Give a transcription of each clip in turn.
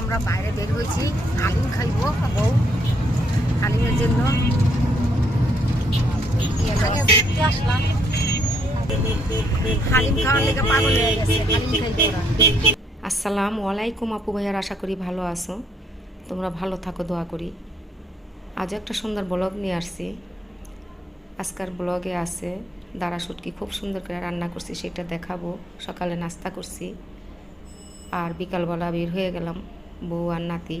আমরা বাইরে বের হয়েছি। হালিম খাইব বউ হালিমের জন্য। আসলাম হালিম আসসালামু আলাইকুম আপু ভাইয়ার, আশা করি ভালো আছো। তোমরা ভালো থাকো, দোয়া করি। আজ একটা সুন্দর ব্লগ নিয়ে আসছি। আজকার ব্লগে আছে দাঁড়া শুটকি, খুব সুন্দর করে রান্না করছি, সেটা দেখাবো। সকালে নাস্তা করছি। আর বিকালবেলা বের হয়ে গেলাম। বউ আর নাতি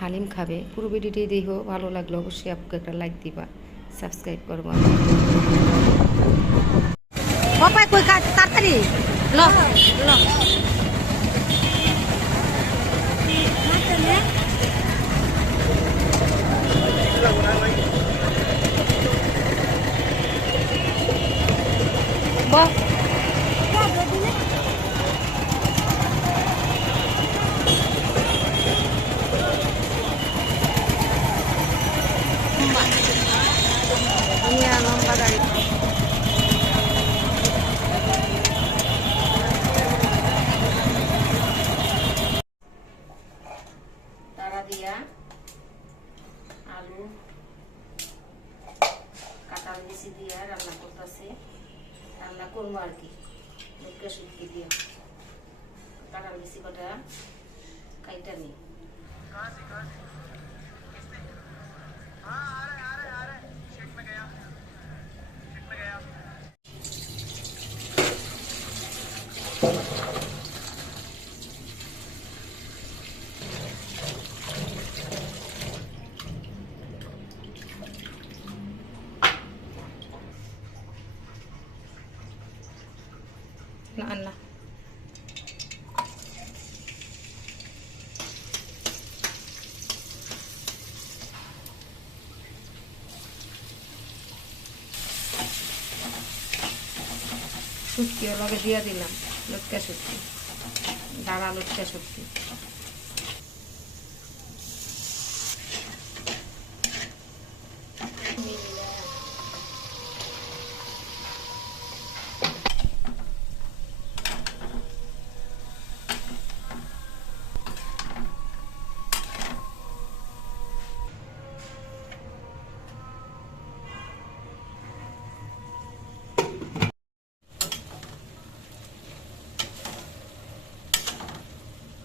হালিম খাবে। পুরো ভিডিওটি দেখো, ভালো লাগল অবশ্যই আপুকে একটা লাইক দিবা সাবস্ক্রাইব করবা কাজ? তাড়াতাড়ি। ল ল। নিয়ে লম্বা গাড়ি। তারা দিয়া আলু, কাঁঠাল বেশি দিয়া রান্না করতেছে। রান্না করব আর কি, মুখে শুটকি দিয়া। কাঁঠাল বেশি কটা কাইটা নি। না না শুটকি লগে দিয়া দিলাম লটকা সবজি দাঁড়া লটকা শুটকি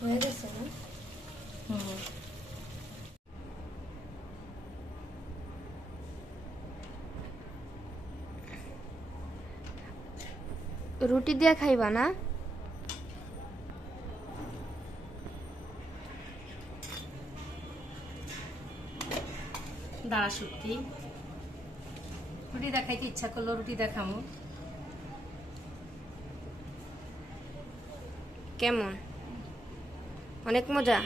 হয়ে গেছে না হুম রুটি দিয়ে খাইবা না দাঁড়া শুটকি রুটি দেখাইতে ইচ্ছা করল রুটি দেখামো কেমন অনেক মজা।